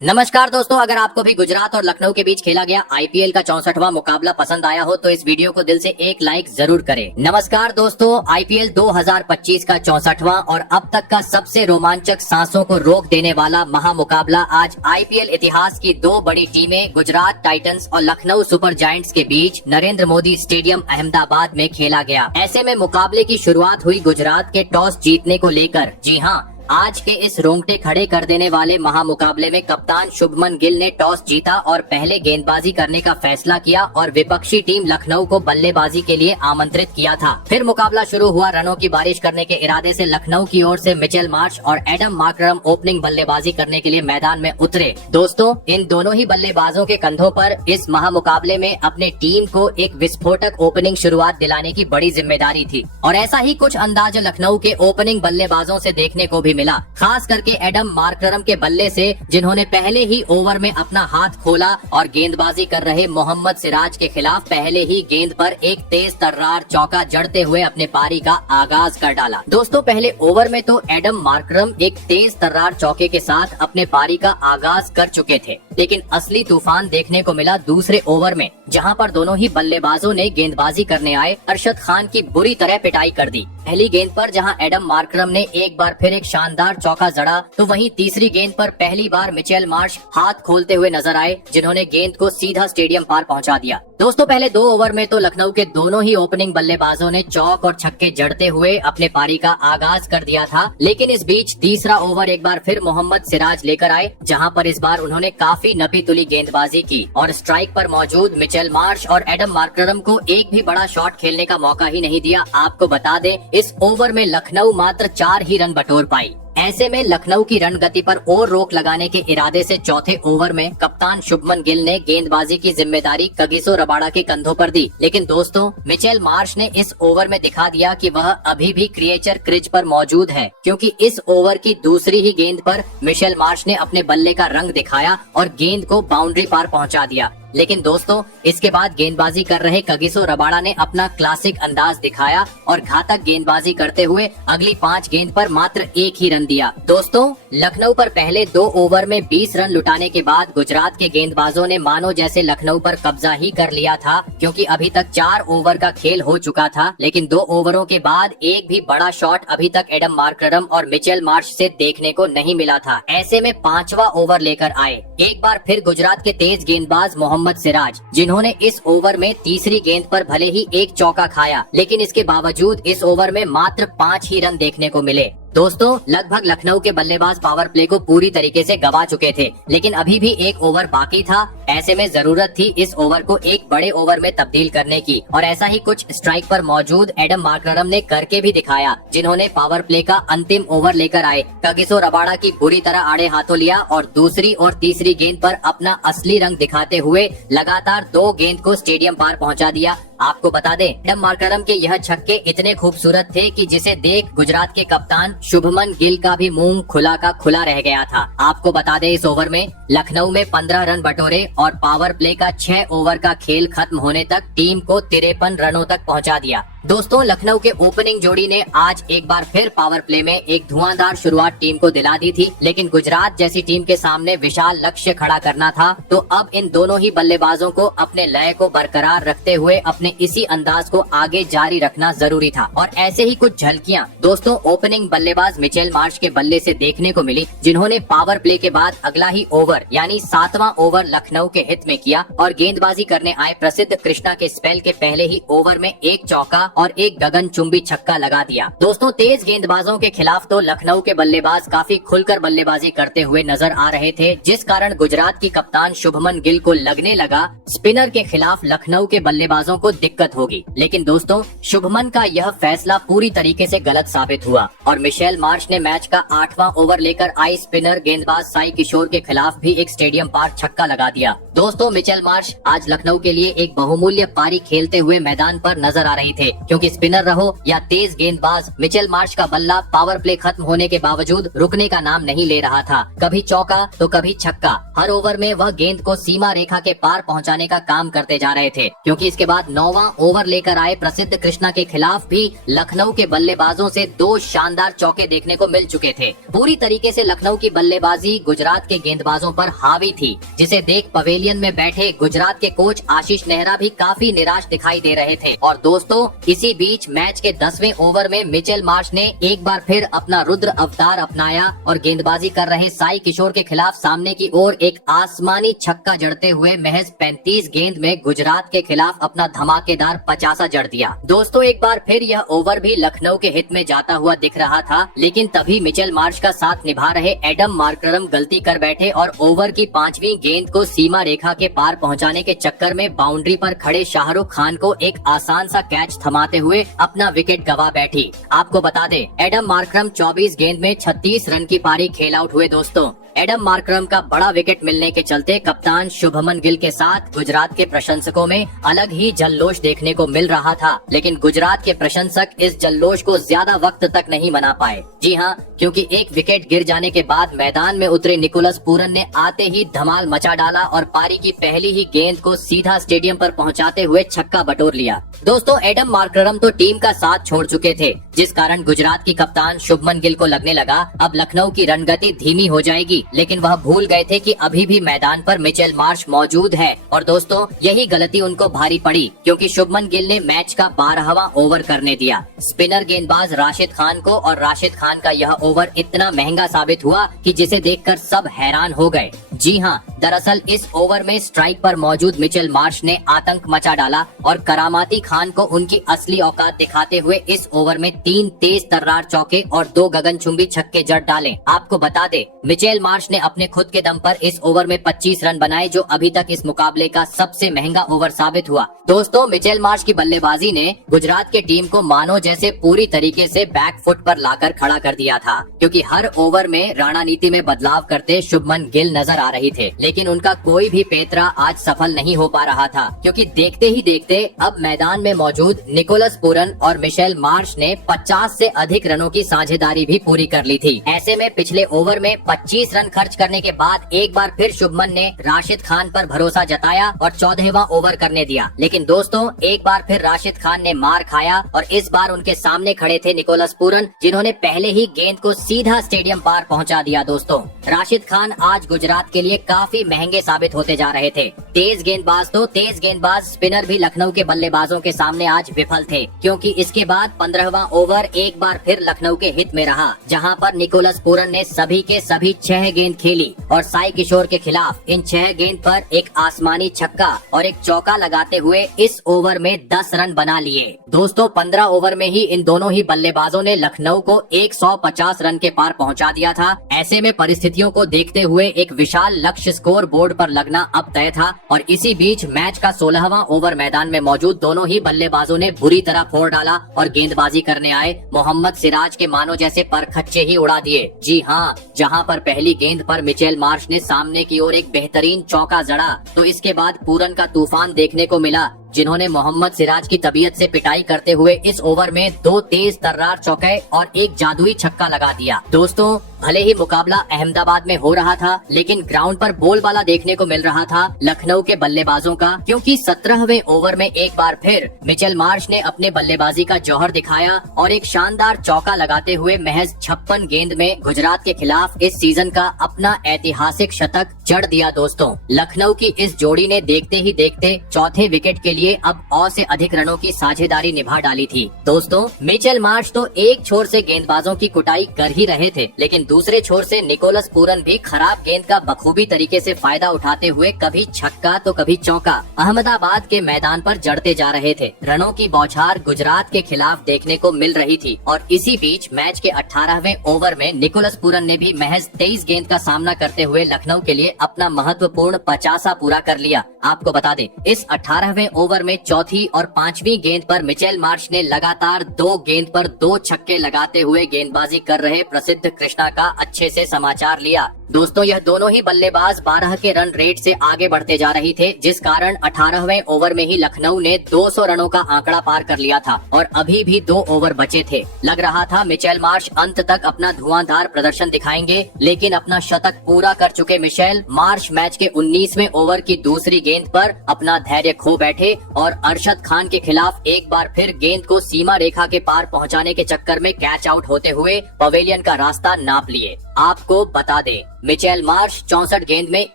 नमस्कार दोस्तों, अगर आपको भी गुजरात और लखनऊ के बीच खेला गया आईपीएल का 64वां मुकाबला पसंद आया हो तो इस वीडियो को दिल से एक लाइक जरूर करें। नमस्कार दोस्तों, आईपीएल 2025 का 64वां और अब तक का सबसे रोमांचक, सांसों को रोक देने वाला महामुकाबला आज आईपीएल इतिहास की दो बड़ी टीमें गुजरात टाइटंस और लखनऊ सुपर जायंट्स के बीच नरेंद्र मोदी स्टेडियम अहमदाबाद में खेला गया। ऐसे में मुकाबले की शुरुआत हुई गुजरात के टॉस जीतने को लेकर। जी हाँ, आज के इस रोंगटे खड़े कर देने वाले महामुकाबले में कप्तान शुभमन गिल ने टॉस जीता और पहले गेंदबाजी करने का फैसला किया और विपक्षी टीम लखनऊ को बल्लेबाजी के लिए आमंत्रित किया था। फिर मुकाबला शुरू हुआ। रनों की बारिश करने के इरादे से लखनऊ की ओर से मिचेल मार्श और एडम मार्करम ओपनिंग बल्लेबाजी करने के लिए मैदान में उतरे। दोस्तों, इन दोनों ही बल्लेबाजों के कंधों पर इस महामुकाबले में अपने टीम को एक विस्फोटक ओपनिंग शुरुआत दिलाने की बड़ी जिम्मेदारी थी और ऐसा ही कुछ अंदाज लखनऊ के ओपनिंग बल्लेबाजों से देखने को भी मिला, खास करके एडम मार्करम के बल्ले से, जिन्होंने पहले ही ओवर में अपना हाथ खोला और गेंदबाजी कर रहे मोहम्मद सिराज के खिलाफ पहले ही गेंद पर एक तेज तर्रार चौका जड़ते हुए अपने पारी का आगाज कर डाला। दोस्तों, पहले ओवर में तो एडम मार्करम एक तेज तर्रार चौके के साथ अपने पारी का आगाज कर चुके थे, लेकिन असली तूफान देखने को मिला दूसरे ओवर में, जहां पर दोनों ही बल्लेबाजों ने गेंदबाजी करने आए अरशद खान की बुरी तरह पिटाई कर दी। पहली गेंद पर जहां एडम मार्करम ने एक बार फिर एक शानदार चौका जड़ा, तो वहीं तीसरी गेंद पर पहली बार मिचेल मार्श हाथ खोलते हुए नजर आए, जिन्होंने गेंद को सीधा स्टेडियम पार पहुंचा दिया। दोस्तों, पहले दो ओवर में तो लखनऊ के दोनों ही ओपनिंग बल्लेबाजों ने चौक और छक्के जड़ते हुए अपने पारी का आगाज कर दिया था, लेकिन इस बीच तीसरा ओवर एक बार फिर मोहम्मद सिराज लेकर आए, जहां पर इस बार उन्होंने काफी नपी तुली गेंदबाजी की और स्ट्राइक पर मौजूद मिचेल मार्श और एडम मार्करम को एक भी बड़ा शॉट खेलने का मौका ही नहीं दिया। आपको बता दें, इस ओवर में लखनऊ मात्र 4 ही रन बटोर पाई। ऐसे में लखनऊ की रन गति पर और रोक लगाने के इरादे से चौथे ओवर में कप्तान शुभमन गिल ने गेंदबाजी की जिम्मेदारी कगिसो रबाडा के कंधों पर दी, लेकिन दोस्तों, मिचेल मार्श ने इस ओवर में दिखा दिया कि वह अभी भी क्रिएचर क्रिज पर मौजूद है, क्योंकि इस ओवर की दूसरी ही गेंद पर मिचेल मार्श ने अपने बल्ले का रंग दिखाया और गेंद को बाउंड्री पार पहुंचा दिया। लेकिन दोस्तों, इसके बाद गेंदबाजी कर रहे कगिसो रबाडा ने अपना क्लासिक अंदाज दिखाया और घातक गेंदबाजी करते हुए अगली 5 गेंद पर मात्र 1 ही रन दिया। दोस्तों, लखनऊ पर पहले 2 ओवर में 20 रन लुटाने के बाद गुजरात के गेंदबाजों ने मानो जैसे लखनऊ पर कब्जा ही कर लिया था, क्योंकि अभी तक 4 ओवर का खेल हो चुका था, लेकिन 2 ओवरों के बाद एक भी बड़ा शॉट अभी तक एडम मार्करम और मिचेल मार्श से देखने को नहीं मिला था। ऐसे में 5वां ओवर लेकर आए एक बार फिर गुजरात के तेज गेंदबाज मोहम्मद सिराज, जिन्होंने इस ओवर में तीसरी गेंद पर भले ही एक चौका खाया, लेकिन इसके बावजूद इस ओवर में मात्र 5 ही रन देखने को मिले। दोस्तों, लगभग लखनऊ के बल्लेबाज पावर प्ले को पूरी तरीके से गवा चुके थे, लेकिन अभी भी एक ओवर बाकी था। ऐसे में जरूरत थी इस ओवर को एक बड़े ओवर में तब्दील करने की, और ऐसा ही कुछ स्ट्राइक पर मौजूद एडम मार्करम ने करके भी दिखाया, जिन्होंने पावर प्ले का अंतिम ओवर लेकर आए कगिसो रबाडा की बुरी तरह आड़े हाथों लिया और दूसरी और तीसरी गेंद पर अपना असली रंग दिखाते हुए लगातार 2 गेंद को स्टेडियम पार पहुंचा दिया। आपको बता दें, एडम मार्करम के यह छक्के इतने खूबसूरत थे कि जिसे देख गुजरात के कप्तान शुभमन गिल का भी मुंह खुला का खुला रह गया था। आपको बता दें, इस ओवर में लखनऊ में 15 रन बटोरे और पावर प्ले का 6 ओवर का खेल खत्म होने तक टीम को 53 रनों तक पहुंचा दिया। दोस्तों, लखनऊ के ओपनिंग जोड़ी ने आज एक बार फिर पावर प्ले में एक धुआंधार शुरुआत टीम को दिला दी थी, लेकिन गुजरात जैसी टीम के सामने विशाल लक्ष्य खड़ा करना था, तो अब इन दोनों ही बल्लेबाजों को अपने लय को बरकरार रखते हुए अपने इसी अंदाज को आगे जारी रखना जरूरी था। और ऐसे ही कुछ झलकियां दोस्तों ओपनिंग बल्लेबाज मिचेल मार्श के बल्ले से देखने को मिली, जिन्होंने पावर प्ले के बाद अगला ही ओवर यानी 7वां ओवर लखनऊ के हित में किया और गेंदबाजी करने आए प्रसिद्ध कृष्णा के स्पेल के पहले ही ओवर में एक चौका और एक गगनचुंबी छक्का लगा दिया। दोस्तों, तेज गेंदबाजों के खिलाफ तो लखनऊ के बल्लेबाज काफी खुलकर बल्लेबाजी करते हुए नजर आ रहे थे, जिस कारण गुजरात की कप्तान शुभमन गिल को लगने लगा स्पिनर के खिलाफ लखनऊ के बल्लेबाजों को दिक्कत होगी। लेकिन दोस्तों, शुभमन का यह फैसला पूरी तरीके से गलत साबित हुआ और मिचेल मार्श ने मैच का 8वां ओवर लेकर आई स्पिनर गेंदबाज साई किशोर के खिलाफ भी एक स्टेडियम पार छक्का लगा दिया। दोस्तों, मिचेल मार्श आज लखनऊ के लिए एक बहुमूल्य पारी खेलते हुए मैदान पर नजर आ रहे थे क्योंकि स्पिनर रहो या तेज गेंदबाज, मिचेल मार्श का बल्ला पावर प्ले खत्म होने के बावजूद रुकने का नाम नहीं ले रहा था। कभी चौका तो कभी छक्का, हर ओवर में वह गेंद को सीमा रेखा के पार पहुंचाने का काम करते जा रहे थे। क्योंकि इसके बाद 9वां ओवर लेकर आए प्रसिद्ध कृष्णा के खिलाफ भी लखनऊ के बल्लेबाजों से 2 शानदार चौके देखने को मिल चुके थे। पूरी तरीके से लखनऊ की बल्लेबाजी गुजरात के गेंदबाजों पर हावी थी, जिसे देख पवेलियन में बैठे गुजरात के कोच आशीष नेहरा भी काफी निराश दिखाई दे रहे थे। और दोस्तों, इसी बीच मैच के 10वें ओवर में मिचेल मार्श ने एक बार फिर अपना रुद्र अवतार अपनाया और गेंदबाजी कर रहे साई किशोर के खिलाफ सामने की ओर एक आसमानी छक्का जड़ते हुए महज 35 गेंद में गुजरात के खिलाफ अपना धमाकेदार 50 जड़ दिया। दोस्तों, एक बार फिर यह ओवर भी लखनऊ के हित में जाता हुआ दिख रहा था, लेकिन तभी मिचेल मार्श का साथ निभा रहे एडम मार्करम गलती कर बैठे और ओवर की 5वीं गेंद को सीमा रेखा के पार पहुंचाने के चक्कर में बाउंड्री पर खड़े शाहरुख खान को एक आसान सा कैच थमाते हुए अपना विकेट गवा बैठी। आपको बता दें, एडम मार्करम 24 गेंद में 36 रन की पारी खेल आउट हुए। दोस्तों, एडम मार्करम का बड़ा विकेट मिलने के चलते कप्तान शुभमन गिल के साथ गुजरात के प्रशंसकों में अलग ही जल्लोष देखने को मिल रहा था। लेकिन गुजरात के प्रशंसक इस जल्लोष को ज्यादा वक्त तक नहीं मना पाए। जी हाँ, क्योंकि एक विकेट गिर जाने के बाद मैदान में उतरे निकोलस पूरन ने आते ही धमाल मचा डाला और पारी की पहली ही गेंद को सीधा स्टेडियम पर पहुंचाते हुए छक्का बटोर लिया। दोस्तों, एडम मार्करम तो टीम का साथ छोड़ चुके थे, जिस कारण गुजरात की कप्तान शुभमन गिल को लगने लगा अब लखनऊ की रणगति धीमी हो जाएगी। लेकिन वह भूल गए थे कि अभी भी मैदान पर मिचेल मार्श मौजूद है। और दोस्तों, यही गलती उनको भारी पड़ी, क्योंकि शुभमन गिल ने मैच का 12वां ओवर करने दिया स्पिनर गेंदबाज राशिद खान को। और राशिद खान का यह ओवर इतना महंगा साबित हुआ कि जिसे देखकर सब हैरान हो गए। जी हाँ, दरअसल इस ओवर में स्ट्राइक पर मौजूद मिचेल मार्श ने आतंक मचा डाला और करामाती खान को उनकी असली औकात दिखाते हुए इस ओवर में 3 तेज तर्रार चौके और 2 गगनचुंबी छक्के जड़ डाले। आपको बता दे, मिचेल मार्श ने अपने खुद के दम पर इस ओवर में 25 रन बनाए, जो अभी तक इस मुकाबले का सबसे महंगा ओवर साबित हुआ। दोस्तों, मिचेल मार्श की बल्लेबाजी ने गुजरात के टीम को मानो जैसे पूरी तरीके से बैक फुट पर लाकर खड़ा कर दिया था, क्योंकि हर ओवर में रणनीति में बदलाव करते शुभमन गिल नजर आ रही थे। लेकिन उनका कोई भी पेतरा आज सफल नहीं हो पा रहा था, क्योंकि देखते ही देखते अब मैदान में मौजूद निकोलस पूरन और मिचेल मार्श ने 50 से अधिक रनों की साझेदारी भी पूरी कर ली थी। ऐसे में पिछले ओवर में 25 रन खर्च करने के बाद एक बार फिर शुभमन ने राशिद खान पर भरोसा जताया और 14वां ओवर करने दिया। लेकिन दोस्तों, एक बार फिर राशिद खान ने मार खाया और इस बार उनके सामने खड़े थे निकोलस पूरन, जिन्होंने पहले ही गेंद को सीधा स्टेडियम पार पहुंचा दिया। दोस्तों, राशिद खान आज गुजरात के लिए काफी महंगे साबित होते जा रहे थे। तेज गेंदबाज स्पिनर भी लखनऊ के बल्लेबाजों के सामने आज विफल थे, क्योंकि इसके बाद 15वां ओवर एक बार फिर लखनऊ के हित में रहा, जहां पर निकोलस पूरन ने सभी के सभी 6 गेंद खेली और साई किशोर के खिलाफ इन 6 गेंद पर एक आसमानी छक्का और एक चौका लगाते हुए इस ओवर में 10 रन बना लिए। दोस्तों, 15 ओवर में ही इन दोनों ही बल्लेबाजों ने लखनऊ को 150 रन के पार पहुंचा दिया था। ऐसे में परिस्थितियों को देखते हुए एक विशाल लक्ष्य स्कोर बोर्ड पर लगना अब तय था। और इसी बीच मैच का 16वां ओवर मैदान में मौजूद दोनों ही बल्लेबाजों ने बुरी तरह फोड़ डाला और गेंदबाजी करने आए मोहम्मद सिराज के मानो जैसे परखच्चे ही उड़ा दिए। जी हाँ, जहां पर पहली गेंद पर मिचेल मार्श ने सामने की ओर एक बेहतरीन चौका जड़ा, तो इसके बाद पूरन का तूफान देखने को मिला, जिन्होंने मोहम्मद सिराज की तबीयत से पिटाई करते हुए इस ओवर में 2 तेज तर्रार चौके और एक जादुई छक्का लगा दिया। दोस्तों, भले ही मुकाबला अहमदाबाद में हो रहा था, लेकिन ग्राउंड पर बोलबाला देखने को मिल रहा था लखनऊ के बल्लेबाजों का, क्योंकि 17वें ओवर में एक बार फिर मिचेल मार्श ने अपने बल्लेबाजी का जौहर दिखाया और एक शानदार चौका लगाते हुए महज 56 गेंद में गुजरात के खिलाफ इस सीजन का अपना ऐतिहासिक शतक जड़ दिया। दोस्तों, लखनऊ की इस जोड़ी ने देखते ही देखते चौथे विकेट के लिए अब 100 से अधिक रनों की साझेदारी निभा डाली थी। दोस्तों, मिचेल मार्श तो एक छोर से गेंदबाजों की कुटाई कर ही रहे थे, लेकिन दूसरे छोर से निकोलस पूरन भी खराब गेंद का बखूबी तरीके से फायदा उठाते हुए कभी छक्का तो कभी चौका अहमदाबाद के मैदान पर जड़ते जा रहे थे। रनों की बौछार गुजरात के खिलाफ देखने को मिल रही थी। और इसी बीच मैच के 18वें ओवर में निकोलस पूरन ने भी महज 23 गेंद का सामना करते हुए लखनऊ के लिए अपना महत्वपूर्ण 50 पूरा कर लिया। आपको बता दें, इस 18वें ओवर में चौथी और 5वीं गेंद पर मिचेल मार्श ने लगातार 2 गेंद पर 2 छक्के लगाते हुए गेंदबाजी कर रहे प्रसिद्ध कृष्णा का अच्छे से समाचार लिया। दोस्तों यह दोनों ही बल्लेबाज 12 के रन रेट से आगे बढ़ते जा रहे थे, जिस कारण 18वें ओवर में ही लखनऊ ने 200 रनों का आंकड़ा पार कर लिया था और अभी भी 2 ओवर बचे थे। लग रहा था मिचेल मार्श अंत तक अपना धुआंधार प्रदर्शन दिखाएंगे, लेकिन अपना शतक पूरा कर चुके मिचेल मार्श मैच के 19वें ओवर की दूसरी गेंद पर अपना धैर्य खो बैठे और अरशद खान के खिलाफ एक बार फिर गेंद को सीमा रेखा के पार पहुंचाने के चक्कर में कैच आउट होते हुए पवेलियन का रास्ता नाप लिए। आपको बता दे, मिचेल मार्श 64 गेंद में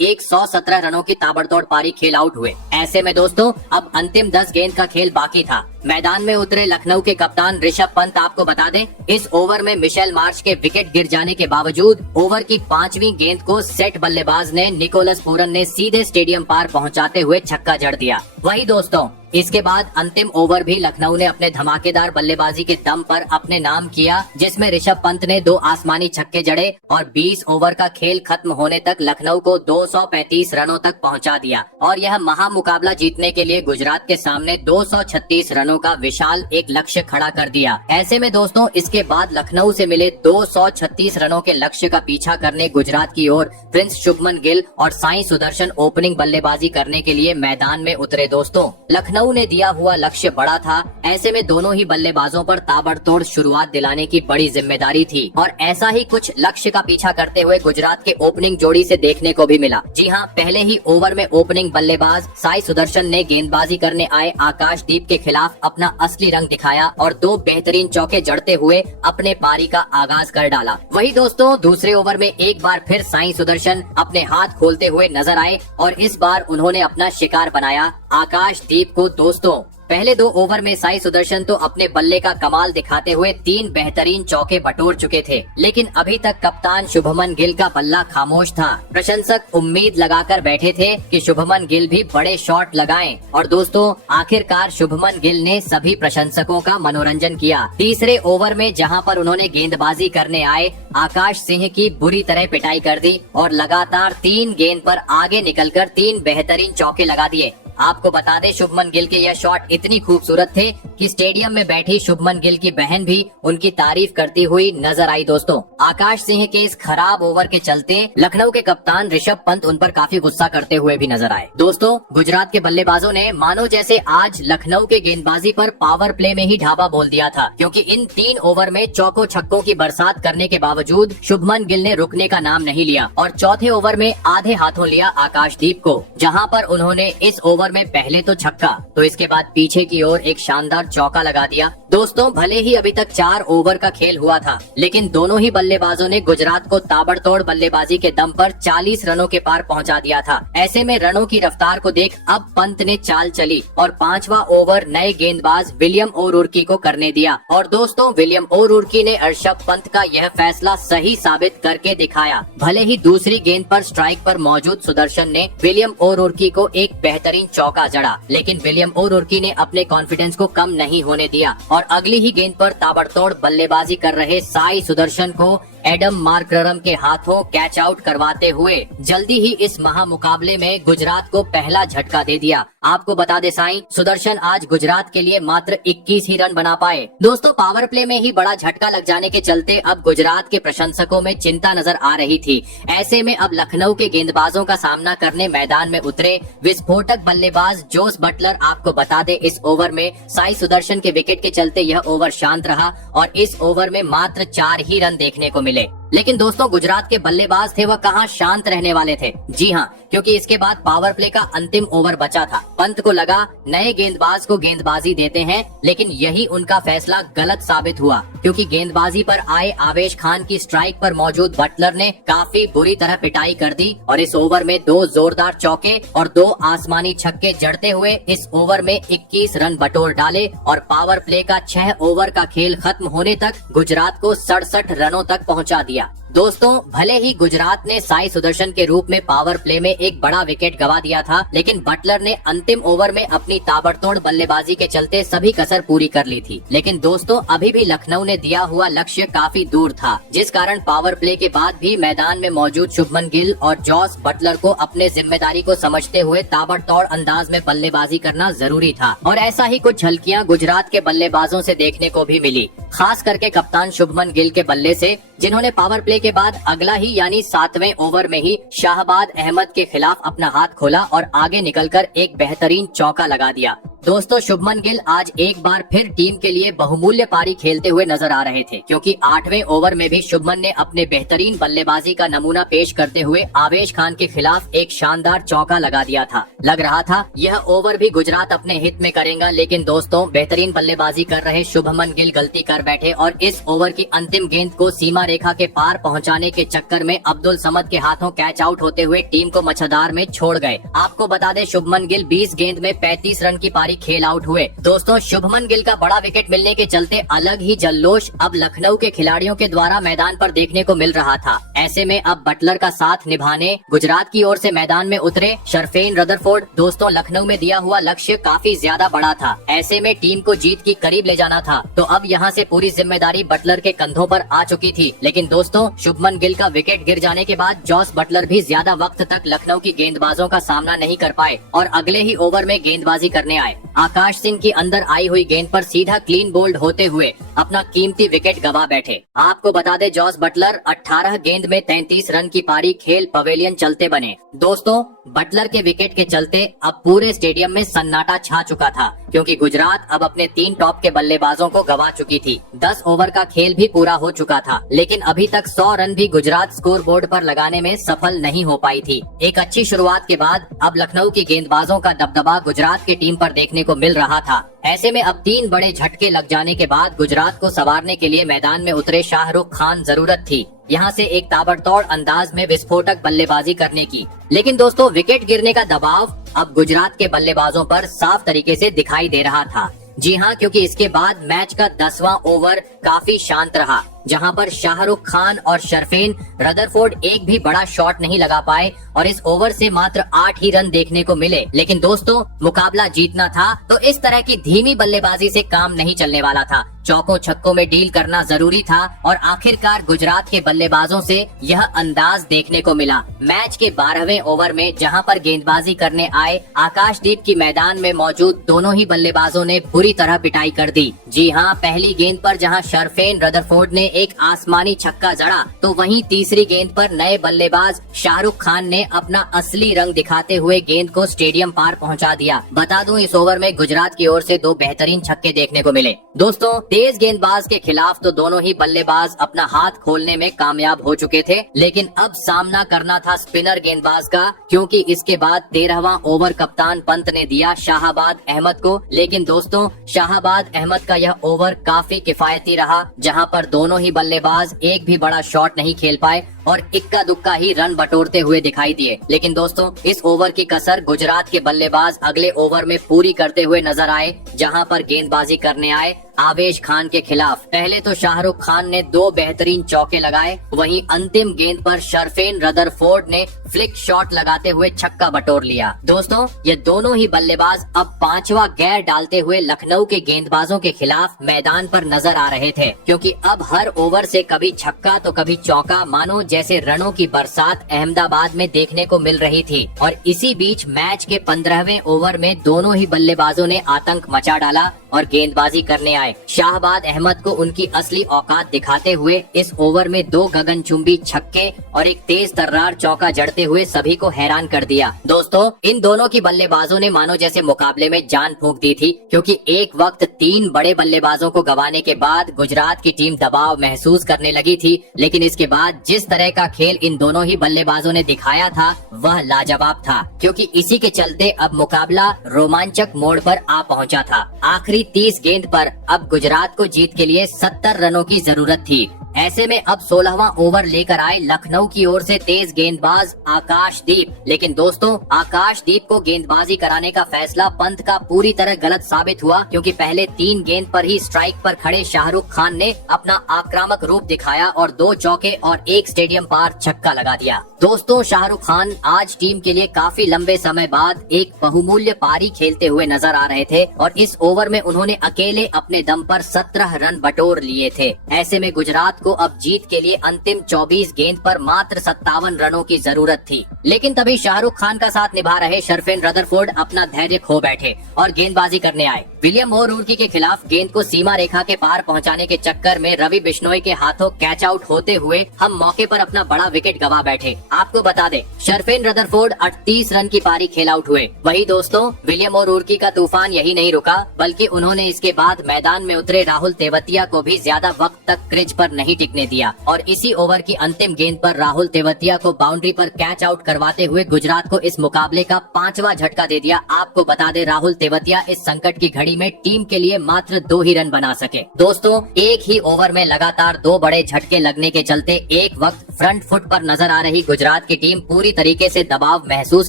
117 रनों की ताबड़तोड़ पारी खेल आउट हुए। ऐसे में दोस्तों अब अंतिम 10 गेंद का खेल बाकी था। मैदान में उतरे लखनऊ के कप्तान ऋषभ पंत आपको बता दें, इस ओवर में मिचेल मार्श के विकेट गिर जाने के बावजूद ओवर की 5वीं गेंद को सेट बल्लेबाज ने निकोलस पूरन ने सीधे स्टेडियम पार पहुंचाते हुए छक्का जड़ दिया। वही दोस्तों इसके बाद अंतिम ओवर भी लखनऊ ने अपने धमाकेदार बल्लेबाजी के दम पर अपने नाम किया, जिसमें ऋषभ पंत ने 2 आसमानी छक्के जड़े और 20 ओवर का खेल खत्म होने तक लखनऊ को 235 रनों तक पहुंचा दिया और यह महामुकाबला जीतने के लिए गुजरात के सामने 236 रनों का विशाल एक लक्ष्य खड़ा कर दिया। ऐसे में दोस्तों इसके बाद लखनऊ से मिले 236 रनों के लक्ष्य का पीछा करने गुजरात की ओर प्रिंस शुभमन गिल और साई सुदर्शन ओपनिंग बल्लेबाजी करने के लिए मैदान में उतरे। दोस्तों लखनऊ ने दिया हुआ लक्ष्य बड़ा था, ऐसे में दोनों ही बल्लेबाजों पर ताबड़तोड़ शुरुआत दिलाने की बड़ी जिम्मेदारी थी और ऐसा ही कुछ लक्ष्य का पीछा करते हुए गुजरात के ओपनिंग जोड़ी से देखने को भी मिला। जी हां, पहले ही ओवर में ओपनिंग बल्लेबाज साई सुदर्शन ने गेंदबाजी करने आए आकाशदीप के खिलाफ अपना असली रंग दिखाया और 2 बेहतरीन चौके जड़ते हुए अपने पारी का आगाज कर डाला। वही दोस्तों दूसरे ओवर में एक बार फिर साई सुदर्शन अपने हाथ खोलते हुए नजर आए और इस बार उन्होंने अपना शिकार बनाया आकाशदीप को। दोस्तों पहले 2 ओवर में साई सुदर्शन तो अपने बल्ले का कमाल दिखाते हुए 3 बेहतरीन चौके बटोर चुके थे, लेकिन अभी तक कप्तान शुभमन गिल का बल्ला खामोश था। प्रशंसक उम्मीद लगाकर बैठे थे कि शुभमन गिल भी बड़े शॉट लगाएं और दोस्तों आखिरकार शुभमन गिल ने सभी प्रशंसकों का मनोरंजन किया। तीसरे ओवर में जहां पर उन्होंने गेंदबाजी करने आए आकाश सिंह की बुरी तरह पिटाई कर दी और लगातार 3 गेंद पर आगे निकलकर 3 बेहतरीन चौके लगा दिए। आपको बता दें शुभमन गिल के यह शॉट इतनी खूबसूरत थे कि स्टेडियम में बैठी शुभमन गिल की बहन भी उनकी तारीफ करती हुई नजर आई। दोस्तों आकाश सिंह के इस खराब ओवर के चलते लखनऊ के कप्तान ऋषभ पंत उन पर काफी गुस्सा करते हुए भी नजर आए। दोस्तों गुजरात के बल्लेबाजों ने मानो जैसे आज लखनऊ के गेंदबाजी पर पावर प्ले में ही ढाबा बोल दिया था, क्योंकि इन 3 ओवर में चौकों छक्कों की बरसात करने के बावजूद शुभमन गिल ने रुकने का नाम नहीं लिया और चौथे ओवर में आधे हाथों लिया आकाशदीप को, जहां पर उन्होंने इस ओवर में पहले तो छक्का तो इसके बाद पीछे की ओर एक शानदार चौका लगा दिया। दोस्तों भले ही अभी तक 4 ओवर का खेल हुआ था, लेकिन दोनों ही बल्लेबाजों ने गुजरात को ताबड़तोड़ बल्लेबाजी के दम पर 40 रनों के पार पहुंचा दिया था। ऐसे में रनों की रफ्तार को देख अब पंत ने चाल चली और 5वां ओवर नए गेंदबाज विलियम ओरुर्की को करने दिया और दोस्तों विलियम ओरुर्की ने ऋषभ पंत का यह फैसला सही साबित करके दिखाया। भले ही दूसरी गेंद पर स्ट्राइक पर मौजूद सुदर्शन ने विलियम ओरुर्की को एक बेहतरीन चौका जड़ा, लेकिन विलियम ओरुर्की ने अपने कॉन्फिडेंस को कम नहीं होने दिया और अगली ही गेंद पर ताबड़तोड़ बल्लेबाजी कर रहे साई सुदर्शन को एडम मार्करम के हाथों कैच आउट करवाते हुए जल्दी ही इस महामुकाबले में गुजरात को पहला झटका दे दिया। आपको बता दे साई सुदर्शन आज गुजरात के लिए मात्र 21 ही रन बना पाए। दोस्तों पावर प्ले में ही बड़ा झटका लग जाने के चलते अब गुजरात के प्रशंसकों में चिंता नजर आ रही थी। ऐसे में अब लखनऊ के गेंदबाजों का सामना करने मैदान में उतरे विस्फोटक बल्लेबाज जोस बटलर। आपको बता दे इस ओवर में साई सुदर्शन के विकेट के चलते यह ओवर शांत रहा और इस ओवर में मात्र 4 ही रन देखने को मिले। लेकिन दोस्तों गुजरात के बल्लेबाज थे वह कहां शांत रहने वाले थे। जी हां, क्योंकि इसके बाद पावर प्ले का अंतिम ओवर बचा था। पंत को लगा नए गेंदबाज को गेंदबाजी देते हैं, लेकिन यही उनका फैसला गलत साबित हुआ, क्योंकि गेंदबाजी पर आए आवेश खान की स्ट्राइक पर मौजूद बटलर ने काफी बुरी तरह पिटाई कर दी और इस ओवर में 2 जोरदार चौके और 2 आसमानी छक्के जड़ते हुए इस ओवर में 21 रन बटोर डाले और पावर प्ले का 6 ओवर का खेल खत्म होने तक गुजरात को 67 रनों तक पहुंचा दिया। दोस्तों भले ही गुजरात ने साई सुदर्शन के रूप में पावर प्ले में एक बड़ा विकेट गवा दिया था, लेकिन बटलर ने अंतिम ओवर में अपनी ताबड़तोड़ बल्लेबाजी के चलते सभी कसर पूरी कर ली थी। लेकिन दोस्तों अभी भी लखनऊ ने दिया हुआ लक्ष्य काफी दूर था, जिस कारण पावर प्ले के बाद भी मैदान में मौजूद शुभमन गिल और जॉस बटलर को अपने जिम्मेदारी को समझते हुए ताबड़तोड़ अंदाज में बल्लेबाजी करना जरूरी था और ऐसा ही कुछ झलकियां गुजरात के बल्लेबाजों से देखने को भी मिली, खास करके कप्तान शुभमन गिल के बल्ले से, जिन्होंने पावर प्ले के बाद अगला ही यानी 7वें ओवर में ही शाहबाद अहमद के खिलाफ अपना हाथ खोला और आगे निकलकर एक बेहतरीन चौका लगा दिया। दोस्तों शुभमन गिल आज एक बार फिर टीम के लिए बहुमूल्य पारी खेलते हुए नजर आ रहे थे, क्योंकि 8वें ओवर में भी शुभमन ने अपने बेहतरीन बल्लेबाजी का नमूना पेश करते हुए आवेश खान के खिलाफ एक शानदार चौका लगा दिया था। लग रहा था यह ओवर भी गुजरात अपने हित में करेगा, लेकिन दोस्तों बेहतरीन बल्लेबाजी कर रहे शुभमन गिल गलती कर बैठे और इस ओवर की अंतिम गेंद को सीमा रेखा के पार पहुँचाने के चक्कर में अब्दुल समद के हाथों कैच आउट होते हुए टीम को मछधार में छोड़ गए। आपको बता दें शुभमन गिल 20 गेंद में 35 रन की पारी खेल आउट हुए। दोस्तों शुभमन गिल का बड़ा विकेट मिलने के चलते अलग ही जल्लोष अब लखनऊ के खिलाड़ियों के द्वारा मैदान पर देखने को मिल रहा था। ऐसे में अब बटलर का साथ निभाने गुजरात की ओर से मैदान में उतरे शरफेन रदरफोर्ड। दोस्तों लखनऊ में दिया हुआ लक्ष्य काफी ज्यादा बड़ा था, ऐसे में टीम को जीत की करीब ले जाना था, तो अब यहाँ से पूरी जिम्मेदारी बटलर के कंधों पर आ चुकी थी। लेकिन दोस्तों शुभमन गिल का विकेट गिर जाने के बाद जॉस बटलर भी ज्यादा वक्त तक लखनऊ की गेंदबाजों का सामना नहीं कर पाए और अगले ही ओवर में गेंदबाजी करने आए। आकाश सिंह की अंदर आई हुई गेंद पर सीधा क्लीन बोल्ड होते हुए अपना कीमती विकेट गवा बैठे। आपको बता दे जॉस बटलर 18 गेंद में 33 रन की पारी खेल पवेलियन चलते बने। दोस्तों बटलर के विकेट के चलते अब पूरे स्टेडियम में सन्नाटा छा चुका था, क्योंकि गुजरात अब अपने 3 टॉप के बल्लेबाजों को गवा चुकी थी। 10 ओवर का खेल भी पूरा हो चुका था, लेकिन अभी तक 100 रन भी गुजरात स्कोर बोर्ड पर लगाने में सफल नहीं हो पाई थी। एक अच्छी शुरुआत के बाद अब लखनऊ की गेंदबाजों का दबदबा गुजरात की टीम पर देखने को मिल रहा था। ऐसे में अब 3 बड़े झटके लग जाने के बाद गुजरात को संवारने के लिए मैदान में उतरे शाहरुख खान जरूरत थी यहाँ से एक ताबड़तोड़ अंदाज में विस्फोटक बल्लेबाजी करने की। लेकिन दोस्तों विकेट गिरने का दबाव अब गुजरात के बल्लेबाजों पर साफ तरीके से दिखाई दे रहा था। जी हाँ, क्योंकि इसके बाद मैच का 10वां ओवर काफी शांत रहा, जहां पर शाहरुख खान और शरफेन रदरफोर्ड एक भी बड़ा शॉट नहीं लगा पाए और इस ओवर से मात्र 8 ही रन देखने को मिले। लेकिन दोस्तों मुकाबला जीतना था, तो इस तरह की धीमी बल्लेबाजी से काम नहीं चलने वाला था। चौकों छक्कों में डील करना जरूरी था और आखिरकार गुजरात के बल्लेबाजों से यह अंदाज देखने को मिला। मैच के 12वें ओवर में जहां पर गेंदबाजी करने आए आकाशदीप की मैदान में मौजूद दोनों ही बल्लेबाजों ने बुरी तरह पिटाई कर दी। जी हाँ, पहली गेंद पर जहां शरफेन रदरफोर्ड ने एक आसमानी छक्का जड़ा, तो वहीं तीसरी गेंद पर नए बल्लेबाज शाहरुख खान ने अपना असली रंग दिखाते हुए गेंद को स्टेडियम पार पहुंचा दिया। बता दूं इस ओवर में गुजरात की ओर से 2 बेहतरीन छक्के देखने को मिले। दोस्तों तेज गेंदबाज के खिलाफ तो दोनों ही बल्लेबाज अपना हाथ खोलने में कामयाब हो चुके थे, लेकिन अब सामना करना था स्पिनर गेंदबाज का, क्योंकि इसके बाद 13वां ओवर कप्तान पंत ने दिया शाहबाद अहमद को। लेकिन दोस्तों शाहबाद अहमद का यह ओवर काफी किफायती रहा, जहां पर दोनों ही बल्लेबाज एक भी बड़ा शॉट नहीं खेल पाए और इक्का दुक्का ही रन बटोरते हुए दिखाई दिए। लेकिन दोस्तों इस ओवर की कसर गुजरात के बल्लेबाज अगले ओवर में पूरी करते हुए नजर आए, जहां पर गेंदबाजी करने आए आवेश खान के खिलाफ। पहले तो शाहरुख खान ने 2 बेहतरीन चौके लगाए, वहीं अंतिम गेंद पर शरफेन रदरफोर्ड ने फ्लिक शॉट लगाते हुए छक्का बटोर लिया। दोस्तों ये दोनों ही बल्लेबाज अब 5वां गेयर डालते हुए लखनऊ के गेंदबाजों के खिलाफ मैदान पर नजर आ रहे थे, क्योंकि अब हर ओवर से कभी छक्का तो कभी चौका, मानो जैसे रणों की बरसात अहमदाबाद में देखने को मिल रही थी। और इसी बीच मैच के 15वें ओवर में दोनों ही बल्लेबाजों ने आतंक मचा डाला और गेंदबाजी करने आए। शाहबाद अहमद को उनकी असली औकात दिखाते हुए इस ओवर में 2 गगनचुंबी छक्के और एक तेज तर्रार चौका जड़ते हुए सभी को हैरान कर दिया। दोस्तों इन दोनों की बल्लेबाजों ने मानो जैसे मुकाबले में जान फूंक दी थी, क्योंकि एक वक्त 3 बड़े बल्लेबाजों को गंवाने के बाद गुजरात की टीम दबाव महसूस करने लगी थी। लेकिन इसके बाद जिस तरह का खेल इन दोनों ही बल्लेबाजों ने दिखाया था वह लाजवाब था, क्योंकि इसी के चलते अब मुकाबला रोमांचक मोड़ पर आ पहुंचा था। आखिरी 30 गेंद पर अब गुजरात को जीत के लिए 70 रनों की जरूरत थी। ऐसे में अब 16वां ओवर लेकर आए लखनऊ की ओर से तेज गेंदबाज आकाशदीप। लेकिन दोस्तों आकाशदीप को गेंदबाजी कराने का फैसला पंत का पूरी तरह गलत साबित हुआ, क्योंकि पहले 3 गेंद पर ही स्ट्राइक पर खड़े शाहरुख खान ने अपना आक्रामक रूप दिखाया और 2 चौके और 1 स्टेडियम पार छक्का लगा दिया। दोस्तों शाहरुख खान आज टीम के लिए काफी लंबे समय बाद एक बहुमूल्य पारी खेलते हुए नजर आ रहे थे और इस ओवर में उन्होंने अकेले अपने दम पर 17 रन बटोर लिए थे। ऐसे में गुजरात गुजरात को अब जीत के लिए अंतिम 24 गेंद पर मात्र 57 रनों की जरूरत थी। लेकिन तभी शाहरुख खान का साथ निभा रहे शर्फेन रदरफोर्ड अपना धैर्य खो बैठे और गेंदबाजी करने आए। विलियम ओ रूरकी के खिलाफ गेंद को सीमा रेखा के पार पहुंचाने के चक्कर में रवि बिश्नोई के हाथों कैच आउट होते हुए हम मौके पर अपना बड़ा विकेट गवा बैठे। आपको बता दें, शर्फेन रदरफोर्ड 38 रन की पारी खेल आउट हुए। वही दोस्तों, विलियम ओ रूरकी का तूफान यही नहीं रुका, बल्कि उन्होंने इसके बाद मैदान में उतरे राहुल तेवतिया को भी ज्यादा वक्त तक क्रीज पर नहीं टिकने दिया और इसी ओवर की अंतिम गेंद पर राहुल तेवतिया को बाउंड्री पर कैच आउट करवाते हुए गुजरात को इस मुकाबले का 5वां झटका दे दिया। आपको बता दें, राहुल तेवतिया इस संकट की घड़ी में टीम के लिए मात्र 2 ही रन बना सके। दोस्तों, एक ही ओवर में लगातार 2 बड़े झटके लगने के चलते एक वक्त फ्रंट फुट पर नजर आ रही गुजरात की टीम पूरी तरीके से दबाव महसूस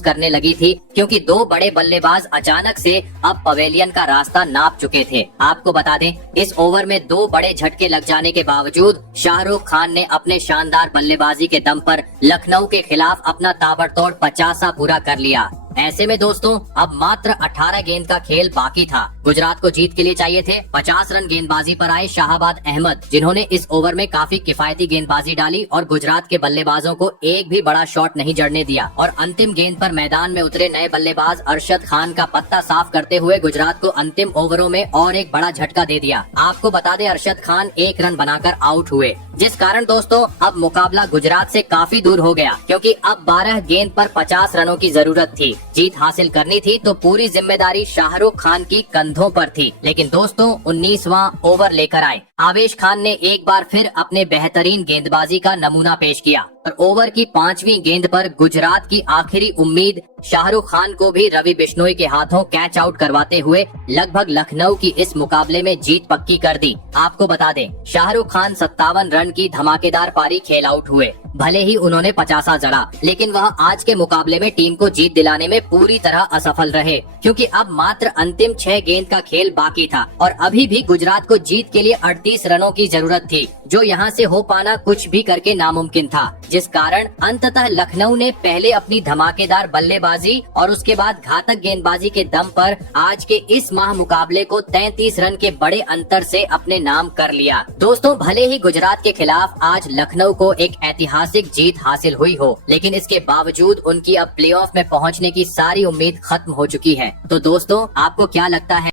करने लगी थी, क्योंकि 2 बड़े बल्लेबाज अचानक से अब पवेलियन का रास्ता नाप चुके थे। आपको बता दें, इस ओवर में 2 बड़े झटके लग जाने के बावजूद शाहरुख खान ने अपने शानदार बल्लेबाजी के दम पर लखनऊ के खिलाफ अपना ताबड़तोड़ 50 पूरा कर लिया। ऐसे में दोस्तों, अब मात्र 18 गेंद का खेल बाकी था। गुजरात को जीत के लिए चाहिए थे 50 रन। गेंदबाजी पर आए शाहबाद अहमद, जिन्होंने इस ओवर में काफी किफायती गेंदबाजी डाली और गुजरात के बल्लेबाजों को एक भी बड़ा शॉट नहीं जड़ने दिया और अंतिम गेंद पर मैदान में उतरे नए बल्लेबाज अरशद खान का पत्ता साफ करते हुए गुजरात को अंतिम ओवरों में और एक बड़ा झटका दे दिया। आपको बता दें, अरशद खान 1 रन बनाकर आउट हुए, जिस कारण दोस्तों अब मुकाबला गुजरात से काफी दूर हो गया, क्योंकि अब 12 गेंद पर 50 रनों की जरूरत थी। जीत हासिल करनी थी तो पूरी जिम्मेदारी शाहरुख खान की कंधों पर थी। लेकिन दोस्तों, 19वां ओवर लेकर आए आवेश खान ने एक बार फिर अपने बेहतरीन गेंदबाजी का नमूना पेश किया और ओवर की 5वीं गेंद पर गुजरात की आखिरी उम्मीद शाहरुख खान को भी रवि बिश्नोई के हाथों कैच आउट करवाते हुए लगभग लखनऊ की इस मुकाबले में जीत पक्की कर दी। आपको बता दें, शाहरुख खान 57 रन की धमाकेदार पारी खेल आउट हुए। भले ही उन्होंने 50 जड़ा, लेकिन वह आज के मुकाबले में टीम को जीत दिलाने में पूरी तरह असफल रहे, क्योंकि अब मात्र अंतिम 6 गेंद का खेल बाकी था और अभी भी गुजरात को जीत के लिए 38 रनों की जरूरत थी, जो यहाँ से हो पाना कुछ भी करके नामुमकिन था, जिस कारण अंततः लखनऊ ने पहले अपनी धमाकेदार बल्लेबाजी और उसके बाद घातक गेंदबाजी के दम पर आज के इस माह मुकाबले को 33 रन के बड़े अंतर से अपने नाम कर लिया। दोस्तों, भले ही गुजरात के खिलाफ आज लखनऊ को एक ऐतिहासिक जीत हासिल हुई हो, लेकिन इसके बावजूद उनकी अब प्लेऑफ में पहुंचने की सारी उम्मीद खत्म हो चुकी है। तो दोस्तों, आपको क्या लगता है?